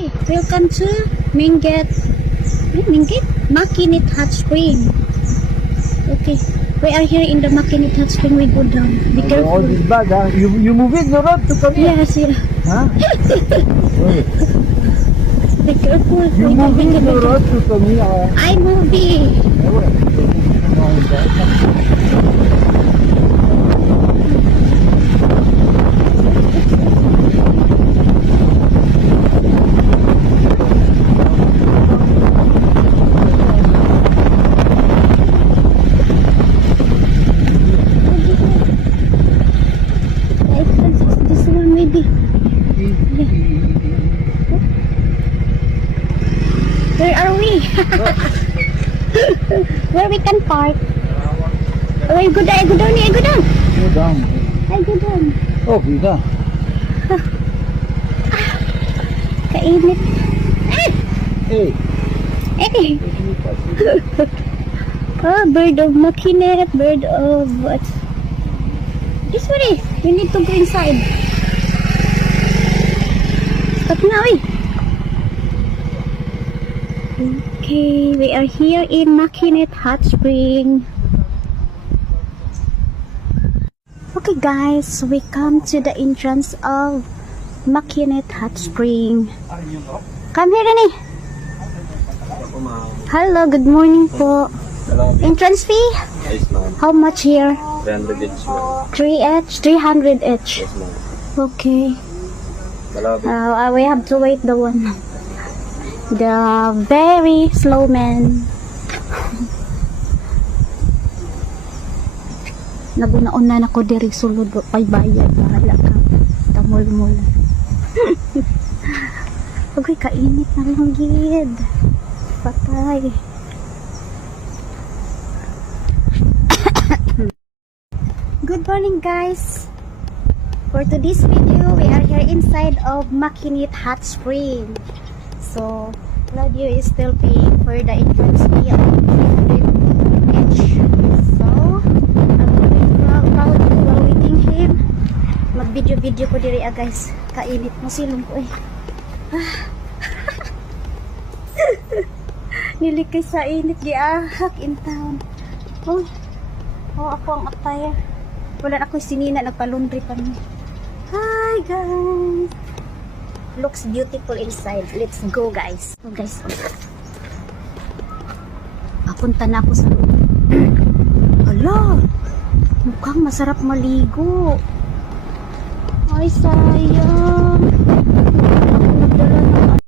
Welcome to Minget Makinit Hot Spring. Okay, we are here in the Makinit Hot Spring. We go down. Be careful. All this bag, huh? You moving the road to come here? Yes, yeah. Huh? Be careful. You moving the road to come here? I moving. This one maybe. Where are we? Where we can park? Oh, I go down. I go down. I go down. Go down. I go down. Oh, biga. Kainit. Hey. Eh. Oh, bird of Makinit. Bird of what? This one is. We need to go inside. Stop now, eh. Okay, we are here in Makinit Hot Spring. Okay guys, we come to the entrance of Makinit Hot Spring. Come here, Rene. Hello, good morning po. Entrance fee? Yes, ma'am. How much here? 300 each, ma'am. 300 each. Yes, ma'am. Okay. Malapit. We have to wait the one. The very slow man. Nagunaon na ko diri sulod pay bayad bahala ka. Tamol-mol. Okay, kainit na lang gid. Patay. Good morning guys. For today's video, we are here inside of Makinit Hot Spring. So, Claudio is still paying for the entrance fee of 300 each. So, I'm proud while waiting him. Mag-video ko diri guys. Kainit mo silong ko eh. Nilikay sa init giahak in town. Oh, ako ang attire. Wala na ako sinina, nagpa-laundry pa niya. Hi guys! Looks beautiful inside. Let's go guys. So guys, papunta na ako sa loob. Hala! Mukhang masarap maligo. Ay sayang.